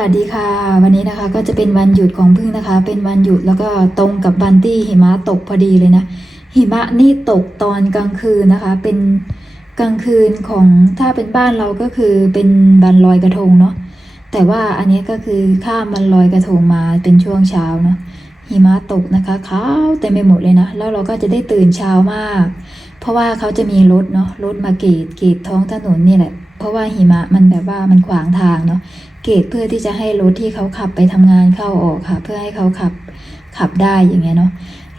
วัสดีค่ะ วันนี้นะคะก็จะเป็นวันหยุดของพึ่งนะคะ เป็นวันหยุดแล้วก็ตรงกับวันที่หิมะตกพอดีเลยนะหิมะนี่ตกตอนกลางคืนนะคะ เป็นกลางคืนของถ้าเป็นบ้านเราก็คือเป็นวันลอยกระทงเนาะแต่ว่าอันนี้ก็คือข้ามวันลอยกระทงมาเป็นช่วงเช้าเนาะหิมะตกนะคะขาวเต็มไปหมดเลยนะแล้วเราก็จะได้ตื่นเช้ามาก เพราะว่าเขาจะมีรถเนาะรถมาเกตเกตท้องถนนนี่แหละ เพราะว่าหิมะมันแบบว่ามันขวางทางเนาะ กตเพื่อที่จะให้รถที่เขาขับไปทำงานเข้าออกค่ะ เพื่อให้เขาขับขับได้อย่างเงี้ยเนาะ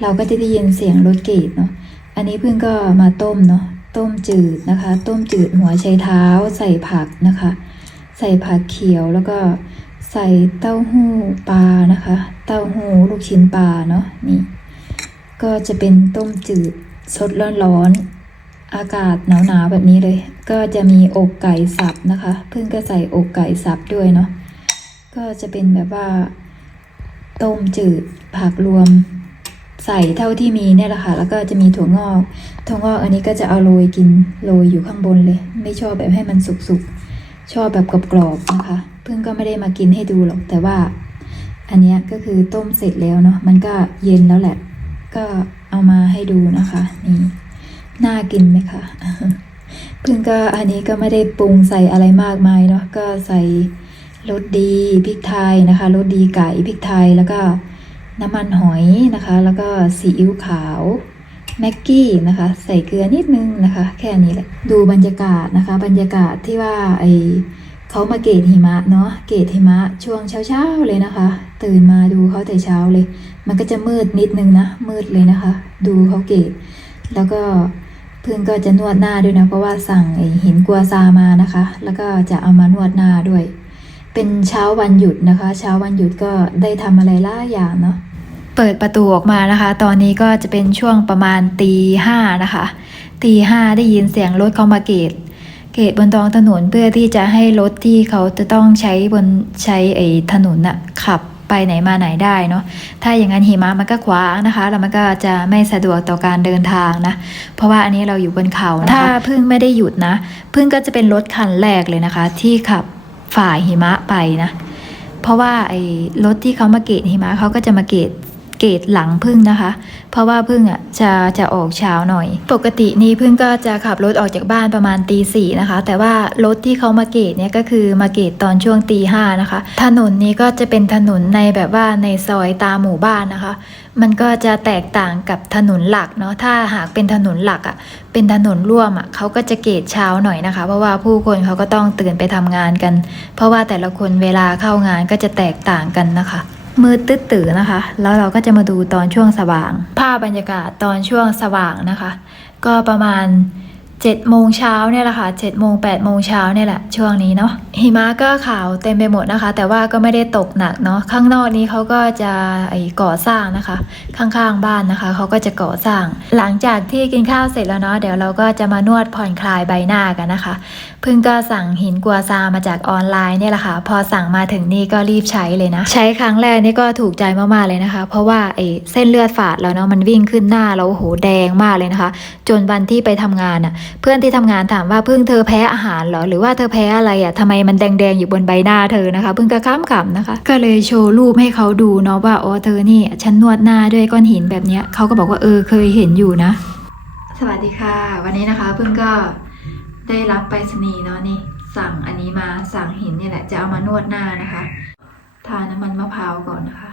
เราก็จะได้ยินเสียงรถเกตเนาะอันนี้เพิ่งก็มาต้มเนาะต้มจืดนะคะ ต้มจืดหัวไชเท้า ใส่ผักนะคะ ใส่ผักเขียวแล้วก็ใส่เต้าหู้ปลานะคะ เต้าหู้ลูกชิ้นปลาเนาะนี่ก็จะเป็นต้มจืดสดร้อนๆ อากาศหนาวๆแบบนี้เลย ก็จะมีอกไก่สับนะคะ เพิ่งก็ใส่อกไก่สับด้วยเนาะก็จะเป็นแบบว่า ต้มจืดผักรวม ใส่เท่าที่มีเนี่ยแหละค่ะ แล้วก็จะมีถั่วงอกถั่วงอกอันนี้ก็จะเอาโรยกินโรยอยู่ข้างบนเลย ไม่ชอบแบบให้มันสุกๆ ชอบแบบกรอบๆนะคะ เพิ่งก็ไม่ได้มากินให้ดูหรอกแต่ว่า อันนี้ก็คือต้มเสร็จแล้วเนาะมันก็เย็นแล้วแหละ ก็เอามาให้ดูนะคะนี่ น่ากินไหมคะเพิ่งก็อันนี้ก็ไม่ได้ปรุงใส่อะไรมากมายเนาะก็ใส่รสดีพริกไทยนะคะรสดีไก่พริกไทยแล้วก็น้ำมันหอยนะคะ แล้วก็ซีอิ๊วขาวแม็กกี้นะคะ ใส่เกลือนิดนึงนะคะ แค่นี้แหละดูบรรยากาศนะคะ บรรยากาศที่ว่าไอเขามาเกตหิมะเนาะเกตหิมะช่วงเช้าๆเลยนะคะ ตื่นมาดูเขาแต่เช้าเลย มันก็จะมืดนิดนึงนะมืดเลยนะคะ ดูเขาเกตแล้วก็ เพื่อนก็จะนวดหน้าด้วยนะเพราะว่าสั่งไอหินกัวซามานะคะ แล้วก็จะเอามานวดหน้าด้วย เป็นเช้าวันหยุดนะคะ เช้าวันหยุดก็ได้ทำอะไรล่าอย่างเนาะเปิดประตูออกมานะคะ ตอนนี้ก็จะเป็นช่วงประมาณตีห้านะคะตีห้าได้ยินเสียงรถเข้ามาเกตเกตบนท้องถนนเพื่อที่จะให้รถที่เขาจะต้องใช้บนใช้ไอ้ถนนน่ะขับ ไปไหนมาไหนได้เนาะถ้าอย่างนั้นหิมะมันก็ขวางนะคะ แล้วมันก็จะไม่สะดวกต่อการเดินทางนะ เพราะว่าอันนี้เราอยู่บนเขานะคะถ้าพึ่งไม่ได้หยุดนะ พึ่งก็จะเป็นรถคันแรกเลยนะคะ ที่ขับฝ่าหิมะไปนะ เพราะว่าไอ้รถที่เขามาเกตหิมะเขาก็จะมาเกต เกตหลังพึ่งนะคะ เพราะว่าพึ่งอะจะจะออกเช้าหน่อย ปกตินี้พึ่งก็จะขับรถออกจากบ้านประมาณตีสี่นะคะ แต่ว่ารถที่เขามาเกตเนี่ยก็คือมาเกตตอนช่วงตีห้านะคะ ถนนนี้ก็จะเป็นถนนในแบบว่าในซอยตามหมู่บ้านนะคะ มันก็จะแตกต่างกับถนนหลักเนาะถ้าหากเป็นถนนหลักอะเป็นถนนร่วมอะเขาก็จะเกตเช้าหน่อยนะคะ เพราะว่าผู้คนเขาก็ต้องตื่นไปทำงานกัน เพราะว่าแต่ละคนเวลาเข้างานก็จะแตกต่างกันนะคะ มืดตื้อตื่นะคะ แล้วเราก็จะมาดูตอนช่วงสว่าง ภาพบรรยากาศตอนช่วงสว่างนะคะ ก็ประมาณ 7จ็ดโมงเช้าเนี่ยแหละค่ะเจ็ดโมงแปดโมงเช้าเนี่ยแหละช่วงนี้เนาะหิมะก็ขาวเต็มไปหมดนะคะ แต่ว่าก็ไม่ได้ตกหนักเนาะข้างนอกนี้เขาก็จะไอ้ก่อสร้างนะคะ ข้างๆบ้านนะคะเขาก็จะก่อสร้าง หลังจากที่กินข้าวเสร็จแล้วเนาะเดี๋ยวเราก็จะมานวดผ่อนคลายใบหน้ากันนะคะเพิ่งก็สั่งหินกัวซามาจากออนไลน์เนี่ยแหละค่ะ พอสั่งมาถึงนี่ก็รีบใช้เลยนะ ใช้ครั้งแรกนี่ก็ถูกใจมากๆเลยนะคะ เพราะว่าไอ้เส้นเลือดฝาดแล้วเนาะมันวิ่งขึ้นหน้าแล้วโหแดงมากเลยนะคะ จนวันที่ไปทำงานอะเพื่อนที่ทำงานถามว่าพิ่งเธอแพ้อาหารเหรอหรือว่าเธอแพ้อะไรอะทำไมมันแดงๆอยู่บนใบหน้าเธอนะคะพิ่งก็ข้ามขำนะคะ ก็เลยโชว์รูปให้เขาดูเนาะว่าอ๋อเธอนี่ฉันนวดหน้าด้วยก้อนหินแบบเนี้ยเขาก็บอกว่าเออเคยเห็นอยู่นะ สวัสดีค่ะ วันนี้นะคะพิ่งก็ได้รับไปรษณีย์เนาะนี่สั่งอันนี้มาสั่งหินเนี่ยแหละจะเอามานวดหน้านะคะ ทาน้ำมันมะพร้าวก่อนนะคะ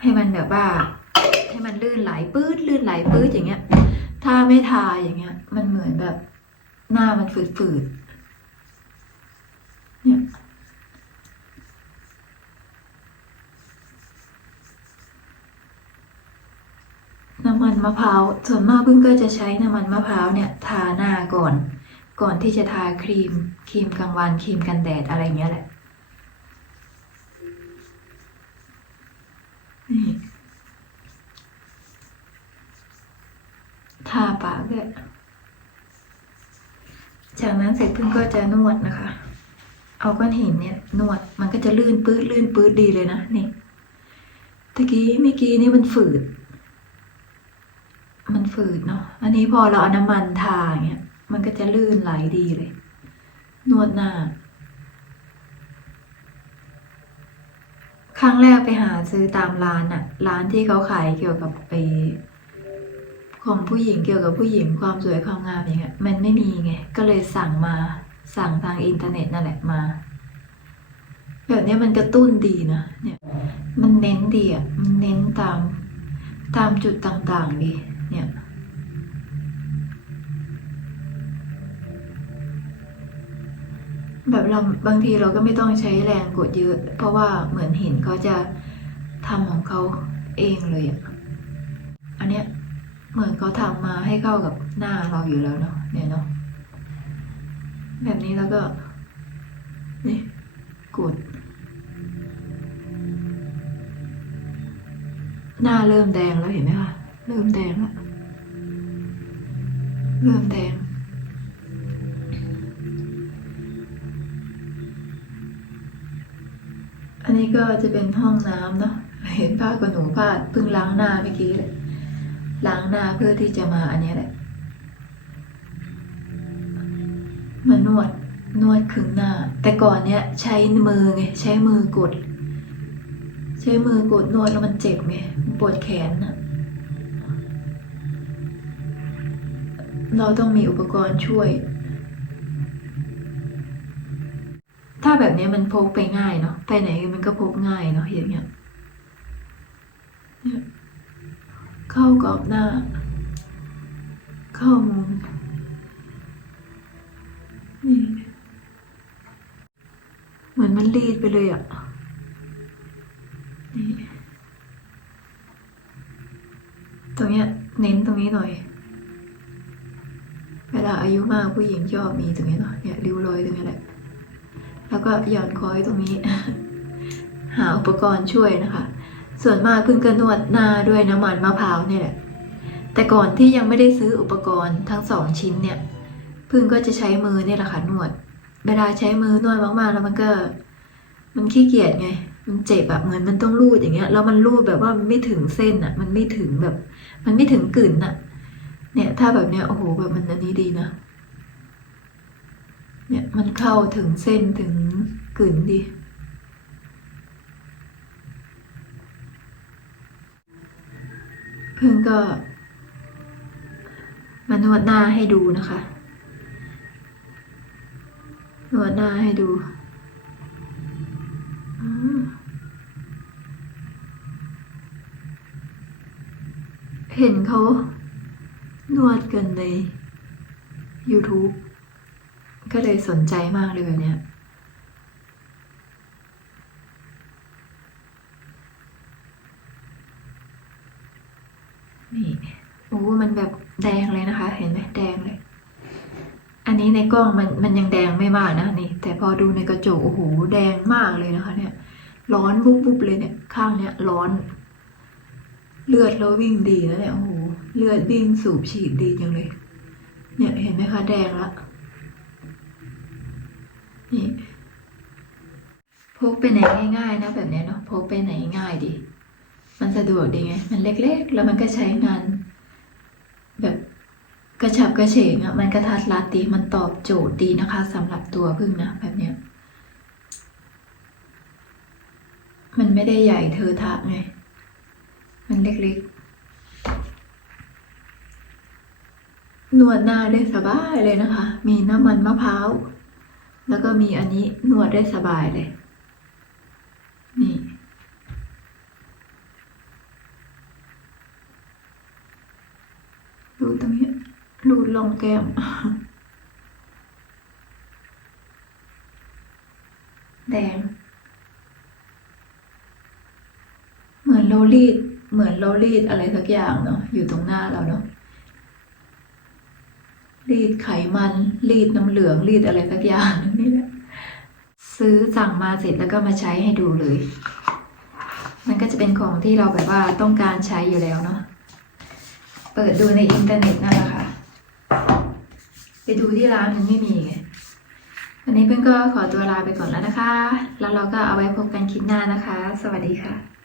ให้มันแบบว่า ให้มันลื่นไหลปื๊ดลื่นไหลปื๊ดอย่างเงี้ย ถ้าไม่ทาอย่างเงี้ย มันเหมือนแบบหน้ามันฝืดๆเนี่ยน้ำมันมะพร้าวส่วนมากเพิ่งก็จะใช้น้ำมันมะพร้าวเนี่ย ทาหน้าก่อน ก่อนที่จะทาครีม ครีมกลางวันครีมกันแดดอะไรเงี้ยแหละนี่ทา ปากด้วยจากนั้นเสร็จเพิ่งก็จะนวดนะคะ เอาก้อนหินเนี่ยนวดมันก็จะลื่นปื๊ดลื่นปื๊ดดีเลยนะนี่ตะกี้เมื่อกี้นี่มันฝืด มันฝืดเนาะอันนี้พอเราเอาน้ำมันทาอย่างเงี้ยมันก็จะลื่นไหลดีเลย นวดหน้าครั้งแรกไปหาซื้อตามร้านอะร้านที่เขาขายเกี่ยวกับไป ของผู้หญิงเกี่ยวกับผู้หญิงความสวยความงามอย่างเงี้ยมันไม่มีไงก็เลยสั่งมาสั่งทางอินเทอร์เน็ตนั่นแหละมาแบบนี้มันกระตุ้นดีนะเนี่ยมันเน้นดีอะมันเน้นตามตามจุดต่างๆดีเนี่ยแบบเราบางทีเราก็ไม่ต้องใช้แรงกดเยอะ เพราะว่าเหมือนหินเขาจะทำของเขาเองเลยอะอันเนี้ย เหมือนเขาทำมาให้เข้ากับหน้าเราอยู่แล้วเนาะเนี่ยเนาะแบบนี้แล้วก็ นี่กด หน้าเริ่มแดงแล้วเห็นไหมคะเริ่มแดงแล้วเริ่มแดงอันนี้ก็จะเป็นห้องน้ำเนาะเห็นผ้ากับหนูผ้าเพิ่งล้างหน้าเมื่อกี้เลย ล้างหน้าเพื่อที่จะมาอันเนี้ยแหละ มานวดนวดขึงหน้า แต่ก่อนเนี้ยใช้มือไงใช้มือกด ใช้มือกดนวดแล้วมันเจ็บไงมันปวดแขนนะเราต้องมีอุปกรณ์ช่วย ถ้าแบบนี้มันพกไปง่ายเนาะไปไหนมันก็พกง่ายเนาะอย่างเงี้ย เข้ากรอบหน้า เข้ามุมนี่เหมือนมันรีดไปเลยอะนี่ตรงเนี้ยเน้นตรงนี้หน่อย เวลาอายุมากผู้หญิงชอบมีตรงนี้เนาะเนี่ยริ้วรอยตรงนี้แหละ แล้วก็หย่อนคอยตรงนี้ หาอุปกรณ์ช่วยนะคะ ส่วนมากเพิ่งก็นวดหน้าด้วยน้ำมันมะพร้าวเนี่ยแหละ แต่ก่อนที่ยังไม่ได้ซื้ออุปกรณ์ทั้งสองชิ้นเนี่ยพึ่งก็จะใช้มือเนี่ยแหละค่ะนวด เวลาใช้มือนวดมากๆ แล้วมันก็ มันขี้เกียจไง มันเจ็บอะเหมือนมันต้องรูดอย่างเงี้ย แล้วมันรูดแบบว่ามันไม่ถึงเส้นอะมันไม่ถึงแบบ มันไม่ถึงกลืนอะเนี่ย ถ้าแบบเนี้ยโอ้โหแบบมันอันนี้ดีนะ เนี่ยมันเข้าถึงเส้นถึงกลืนดี เพื่อนก็ มานวดหน้าให้ดูนะคะ นวดหน้าให้ดูเห็นเขานวดกันใน YouTube ก็เลยสนใจมากเลยแบบเนี้ย นี่ โอ้มันแบบแดงเลยนะคะ เห็นไหมแดงเลย อันนี้ในกล้องมันมันยังแดงไม่มากนะนี่ แต่พอดูในกระจกโอ้โหแดงมากเลยนะคะ เนี่ย ร้อนบุบบุบเลยเนี่ย ข้างเนี้ยร้อน เลือดแล้ววิ่งดีแล้วเนี่ยโอ้โหเลือดวิ่งสูบฉีดดีจังเลย เนี่ยเห็นไหมคะแดงละนี่พกไปไหนง่ายๆนะแบบเนี้ยเนาะพกไปไหนง่ายดี มันสะดวกดีไง มันเล็กๆ แล้วมันก็ใช้งาน แบบกระฉับกระเฉงอะ่ะมันกระทัดรัดดีมันตอบโจทย์ดีนะคะสำหรับตัวพึ่งนะแบบเนี้ยมันไม่ได้ใหญ่เธอทะไง มันเล็กๆ นวดหน้าได้สบายเลยนะคะ มีน้ำมันมะพร้าว แล้วก็มีอันนี้นวดได้สบายเลย นี่ รูดตรงนี้รูด ลงแก้มแดง เหมือนเรารีด เหมือนเรารีดอะไรสักอย่างเนาะอยู่ตรงหน้าเราเนาะรีดไขมัน รีดน้ำเหลือง รีดอะไรสักอย่างนึงนี่แหละซื้อสั่งมาเสร็จแล้วก็มาใช้ให้ดูเลย มันก็จะเป็นของที่เราแบบว่าต้องการใช้อยู่แล้วเนาะ เปิดดูในอินเทอร์เน็ตนั่นแหละค่ะ ไปดูที่ร้านมันไม่มีไงวันนี้เพื่อนก็ขอตัวลาไปก่อนแล้วนะคะ แล้วเราก็เอาไว้พบกันคลิปหน้านะคะ สวัสดีค่ะ